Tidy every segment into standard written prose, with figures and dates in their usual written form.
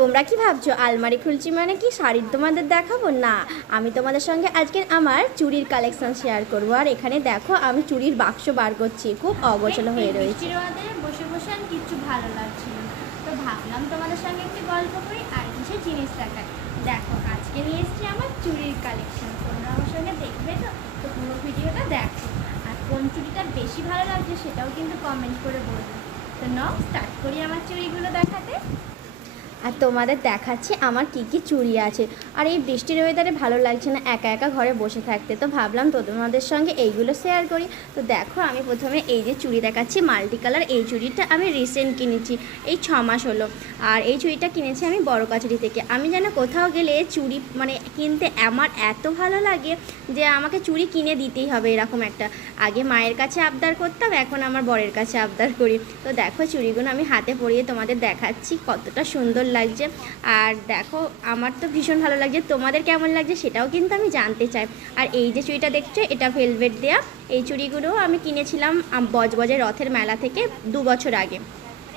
তোমরা কি ভাবছো আলমারি খুলছি মানে কি শাড়ির তোমাদের দেখাবো? না, আমি তোমাদের সঙ্গে আজকে আমার চুড়ির কালেকশন শেয়ার করব। আর এখানে দেখো আমি চুড়ির বাক্স বার করছি, খুব অগোছালো হয়ে রয়েছে। বসে বসে আর কিচ্ছু ভালো লাগছিল না, তো ভাবলাম তোমাদের সঙ্গে একটু গল্প করি আর কিছু জিনিস দেখাই। দেখো আজকে নিয়ে এসেছি আমার চুড়ির কালেকশন, তোমরা আমার সঙ্গে দেখবে তো তো পুরো ভিডিওটা দেখো। আর কোন চুড়িটা বেশি ভালো লাগছে সেটাও কিন্তু কমেন্ট করে বলবে। তো নাও স্টার্ট করি আমার চুড়িগুলো দেখাতে। আর তোমাদের দেখাচ্ছি আমার কি কি চুড়ি আছে। আর এই বৃষ্টির ওয়েদারে ভালো লাগছে না একা একা ঘরে বসে থাকতে, তো ভাবলাম তোমাদের সঙ্গে এইগুলো শেয়ার করি। তো দেখো আমি প্রথমে এই যে চুড়ি দেখাচ্ছি মাল্টি কালার, এই চুড়িটা আমি রিসেন্ট কিনেছি, এই 6 মাস হলো। আর এই চুড়িটা কিনেছি আমি বড় কাছারি থেকে। আমি যেন কোথাও গেলে চুড়ি মানে কিনতে আমার এত ভালো লাগে যে আমাকে চুড়ি কিনে দিতেই হবে, এরকম একটা। আগে মায়ের কাছে আবদার করতাম, এখন আমার বরের কাছে আবদার করি। তো দেখো চুড়িগুলো আমি হাতে পরিয়ে তোমাদের দেখাচ্ছি কতটা সুন্দর লাগছে। আর দেখো আমার তো ভীষণ ভালো লাগছে, তোমাদের কেমন লাগছে সেটাও কিন্তু আমি জানতে চাই। আর এই যে চুড়িটা দেখছো এটা ভেলভেট দেয়া, এই চুড়িগুলো আমি কিনেছিলাম বজবজের রথের মেলা থেকে 2 বছর আগে।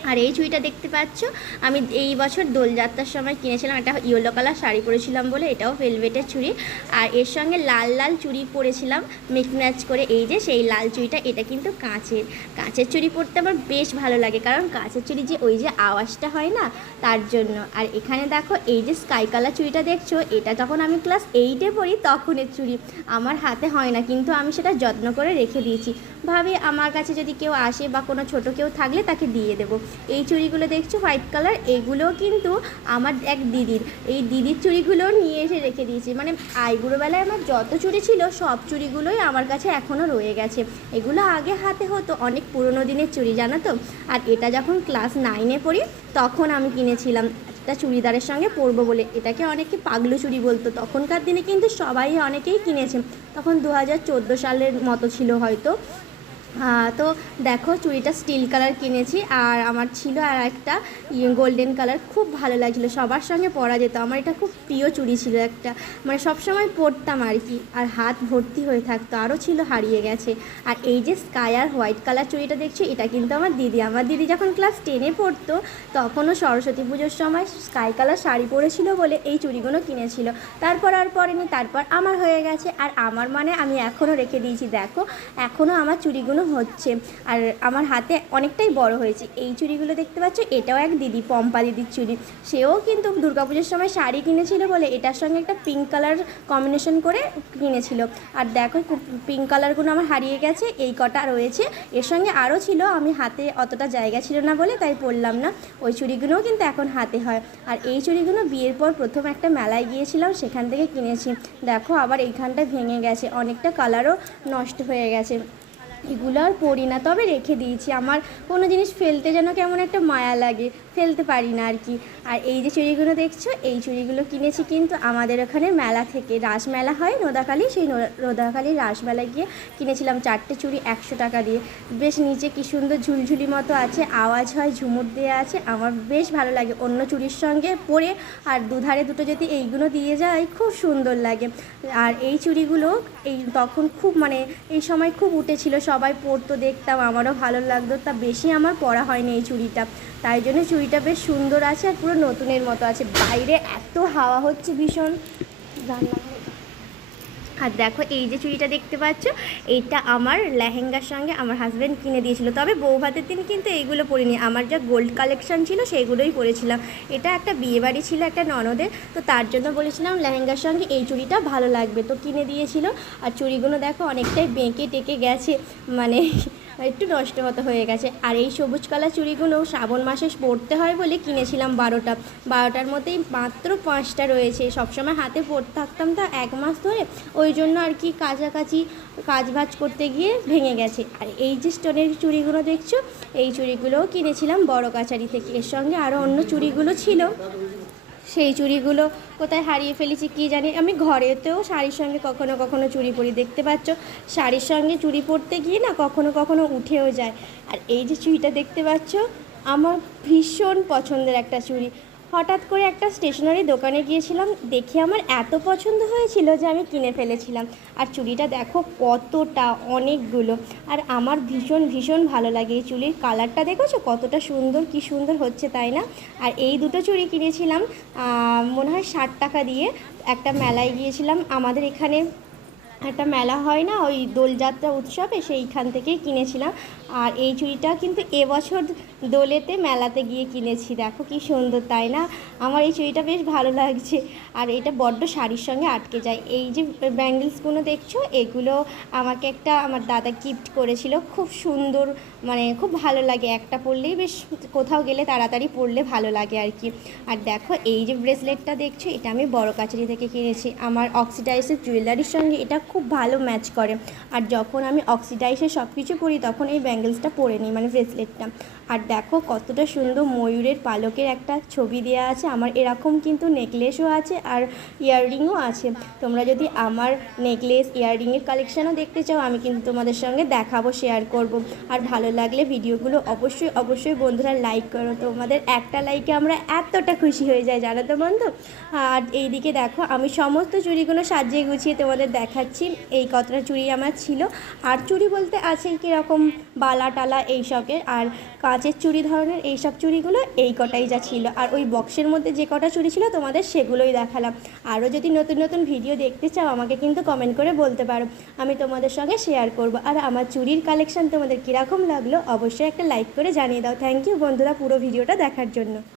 আর এই চুড়িটা দেখতে পাচ্ছ আমি এই বছর দোলযাত্রার সময় কিনেছিলাম, একটা ইয়েলো কালার শাড়ি পরেছিলাম বলে, এটাও ভেলভেটের চুড়ি। আর এর সঙ্গে লাল লাল চুড়ি পরেছিলাম মিক্স ম্যাচ করে, এই যে সেই লাল চুড়িটা, এটা কিন্তু কাঁচের চুড়ি পরতে আমার বেশ ভালো লাগে, কারণ কাঁচের চুড়ি যে ওই যে আওয়াজটা হয় না, তার জন্য। আর এখানে দেখো এই যে স্কাই কালার চুড়িটা দেখছো, এটা যখন আমি ক্লাস 8-এ পড়ি তখনের চুড়ি, আমার হাতে হয় না কিন্তু আমি সেটা যত্ন করে রেখে দিয়েছি, ভাবি আমার কাছে যদি কেউ আসে বা কোনো ছোট কেউ থাকলে তাকে দিয়ে দেবো। এই চুড়িগুলো দেখছো হোয়াইট কালার, এগুলোও কিন্তু আমার এক দিদির, এই দিদির চুড়িগুলো নিয়ে এসে রেখে দিয়েছি। মানে আইবুড়োবেলায় আমার যত চুড়ি ছিল সব চুড়িগুলোই আমার কাছে এখনও রয়ে গেছে। এগুলো আগে হাতে হতো, অনেক পুরনো দিনের চুড়ি জানো তো। আর এটা যখন ক্লাস 9-এ পড়ি তখন আমি কিনেছিলাম একটা চুড়িদারের সঙ্গে পরবো বলে। এটাকে অনেকে পাগলু চুড়ি বলতো, তখনকার দিনে কিন্তু সবাই অনেকেই কিনেছে, তখন 2014 সালের মতো ছিল হয়তো। তো দেখো চুড়িটা স্টিল কালার কিনেছি, আর আমার ছিল আর একটা গোল্ডেন কালার, খুব ভালো লাগছিলো, সবার সঙ্গে পরা যেত। আমার এটা খুব প্রিয় চুড়ি ছিল একটা, মানে সবসময় পরতাম আর কি, আর হাত ভর্তি হয়ে থাকতো, আরও ছিল হারিয়ে গেছে। আর এই যে স্কাই আর হোয়াইট কালার চুড়িটা দেখছো, এটা কিন্তু আমার দিদি যখন ক্লাস 10-এ পড়তো তখনও সরস্বতী পুজোর সময় স্কাই কালার শাড়ি পরেছিল বলে এই চুড়িগুলো কিনেছিল। তারপর আর পরেনি, তারপর আমার হয়ে গেছে। আর আমার মানে আমি এখনও রেখে দিয়েছি, দেখো এখনও আমার চুড়িগুলো হচ্ছে, আর আমার হাতে অনেকটাই বড় হয়েছে। এই চুড়িগুলো দেখতে পাচ্ছ, এটাও এক দিদি, পম্পা দিদির চুড়ি, সেও কিন্তু দুর্গাপুজোর সময় শাড়ি কিনেছিল বলে এটার সঙ্গে একটা পিঙ্ক কালার কম্বিনেশন করে কিনেছিল। আর দেখো পিঙ্ক কালারগুলো আমার হারিয়ে গেছে, এই কটা রয়েছে, এর সঙ্গে আরও ছিল, আমি হাতে অতটা জায়গা ছিল না বলে তাই পরলাম না। ওই চুড়িগুলোও কিন্তু এখন হাতে হয়। আর এই চুড়িগুলো বিয়ের পর প্রথম একটা মেলায় গিয়েছিলাম, সেখান থেকে কিনেছি। দেখো আবার এইখানটা ভেঙে গেছে, অনেকটা কালারও নষ্ট হয়ে গেছে, এগুলো আর পরি না, তবে রেখে দিয়েছি। আমার কোনো জিনিস ফেলতে যেন কেমন একটা মায়া লাগে, ফেলতে পারি না আর কি। আর এই যে চুড়িগুলো দেখছো, এই চুড়িগুলো কিনেছি কিন্তু আমাদের ওখানে মেলা থেকে, রাসমেলা হয় নোদাখালী, সেই নোদাখালী রাসমেলায় গিয়ে কিনেছিলাম 4টে চুড়ি 100 টাকা দিয়ে। বেশ নিচে কী সুন্দর ঝুলঝুলি মতো আছে, আওয়াজ হয়, ঝুমুর দেওয়া আছে, আমার বেশ ভালো লাগে অন্য চুড়ির সঙ্গে পরে। আর দুধারে দুটো যদি এইগুলো দিয়ে যায় খুব সুন্দর লাগে। আর এই চুড়িগুলো এই তখন খুব মানে এই সময় খুব উঠেছিল, সবাই পরতো, দেখতাম, আমারও ভালো লাগতো। তা বেশি আমার পরা হয়নি এই চুড়িটা, তাই জন্য চুড়িটা বেশ সুন্দর আছে আর পুরো নতুনের মতো আছে। বাইরে এত হাওয়া হচ্ছে ভীষণ, রান্নাঘরে। আর দেখো এই যে চুড়িটা দেখতে পাচ্ছ, এইটা আমার লেহেঙ্গার সঙ্গে আমার হাজব্যান্ড কিনে দিয়েছিল, তবে বৌভাতের দিন কিন্তু এইগুলো পরিনি, আমার যা গোল্ড কালেকশন ছিল সেইগুলোই পরেছিলাম। এটা একটা বিয়েবাড়ি ছিল একটা ননদের, তো তার জন্য বলেছিলাম লেহেঙ্গার সঙ্গে এই চুড়িটা ভালো লাগবে, তো কিনে দিয়েছিল। আর চুড়িগুলো দেখো অনেকটাই বেঁকে টেকে গেছে, মানে একটু নষ্ট মতো হয়ে গেছে। আর এই সবুজ কালার চুড়িগুলো শ্রাবণ মাসে পরতে হয় বলে কিনেছিলাম 12টার মধ্যেই মাত্র 5টা রয়েছে, সবসময় হাতে পরতে থাকতাম তো 1 মাস ধরে, ওই জন্য আর কি কাছাকাছি কাজবাজ করতে গিয়ে ভেঙে গেছে। আর এই যে স্টোনের চুড়িগুলো দেখছো, এই চুড়িগুলোও কিনেছিলাম বড় কাছারি থেকে, এর সঙ্গে আরও অন্য চুড়িগুলো ছিল, সেই চুড়িগুলো কোথায় হারিয়ে ফেলেছি কী জানি। আমি ঘরেতেও শাড়ির সঙ্গে কখনো কখনো চুড়ি পরি, দেখতে পাচ্ছ শাড়ির সঙ্গে চুড়ি পরতে গিয়ে না কখনো কখনো উঠেও যায়। আর এই যে চুড়িটা দেখতে পাচ্ছ, আমার ভীষণ পছন্দের একটা চুড়ি, হঠাৎ করে একটা স্টেশনারি দোকানে গিয়েছিলাম, দেখে আমার এত পছন্দ হয়েছিল যে আমি কিনে ফেলেছিলাম। আর চুড়িটা দেখো কতটা, অনেকগুলো। আর আমার ভীষণ ভীষণ ভালো লাগে এই চুড়ির কালারটা, দেখেছো কতটা সুন্দর, কি সুন্দর হচ্ছে তাই না? আর এই দুটো চুড়ি কিনেছিলাম মনে হয় 60 টাকা দিয়ে। একটা মেলায় গিয়েছিলাম, আমাদের এখানে একটা মেলা হয় না ওই দোলযাত্রা উৎসবে, সেইখান থেকেই কিনেছিলাম। আর এই চুড়িটা কিন্তু এবছর দোলেতে মেলাতে গিয়ে কিনেছি। দেখো কি সুন্দর তাই না? আমার এই চুড়িটা বেশ ভালো লাগছে। আর এটা বড্ড শাড়ির সঙ্গে আটকে যায়। এই যে ব্যাঙ্গেলসগুলো দেখছো, এগুলো আমাকে একটা আমার দাদা গিফট করেছিল, খুব সুন্দর, মানে খুব ভালো লাগে, একটা পরলেই বেশ কোথাও গেলে তাড়াতাড়ি পরলে ভালো লাগে আর কি। আর দেখো এই যে ব্রেসলেটটা দেখছো, এটা আমি বড় কাছারি থেকে কিনেছি। আমার অক্সিডাইসের জুয়েলারির সঙ্গে এটা খুব ভালো ম্যাচ করে। আর যখন আমি অক্সিডাইসের সব কিছু পরি তখন এই ব্যাঙ্গেলসটা পরে নিই, মানে ব্রেসলেটটা। আর দেখো কতটা সুন্দর ময়ূরের পালকের একটা ছবি দেওয়া আছে। আমার এরকম কিন্তু নেকলেসও আছে আর ইয়াররিংও আছে। তোমরা যদি আমার নেকলেস ইয়াররিংয়ের কালেকশানও দেখতে চাও, আমি কিন্তু তোমাদের সঙ্গে দেখাবো, শেয়ার করব। আর ভালো লাগলে ভিডিওগুলো অবশ্যই অবশ্যই বন্ধুরা লাইক করো। তোমাদের একটা লাইকে আমরা এতটা খুশি হয়ে যাই, জানো তো বন্ধু। আর এইদিকে দেখো আমি সমস্ত চুড়িগুলো সাজিয়ে গুছিয়ে তোমাদের দেখাচ্ছি। এই কতটা চুড়ি আমার ছিল। আর চুড়ি বলতে আছে কীরকম বালা টালা এইসবের, আর কাঁচের চুড়ি ধরনের এইসব চুড়িগুলো এই কটাই যা ছিল। আর ওই বক্সের মধ্যে যে কটা চুড়ি ছিল তোমাদের সেগুলোই দেখালাম। আরও যদি নতুন নতুন ভিডিও দেখতে চাও আমাকে কিন্তু কমেন্ট করে বলতে পারো, আমি তোমাদের সঙ্গে শেয়ার করব। আর আমার চুড়ির কালেকশান তোমাদের কীরকম লাগলো অবশ্যই একটা লাইক করে জানিয়ে দাও। থ্যাংক ইউ বন্ধুরা পুরো ভিডিওটা দেখার জন্য।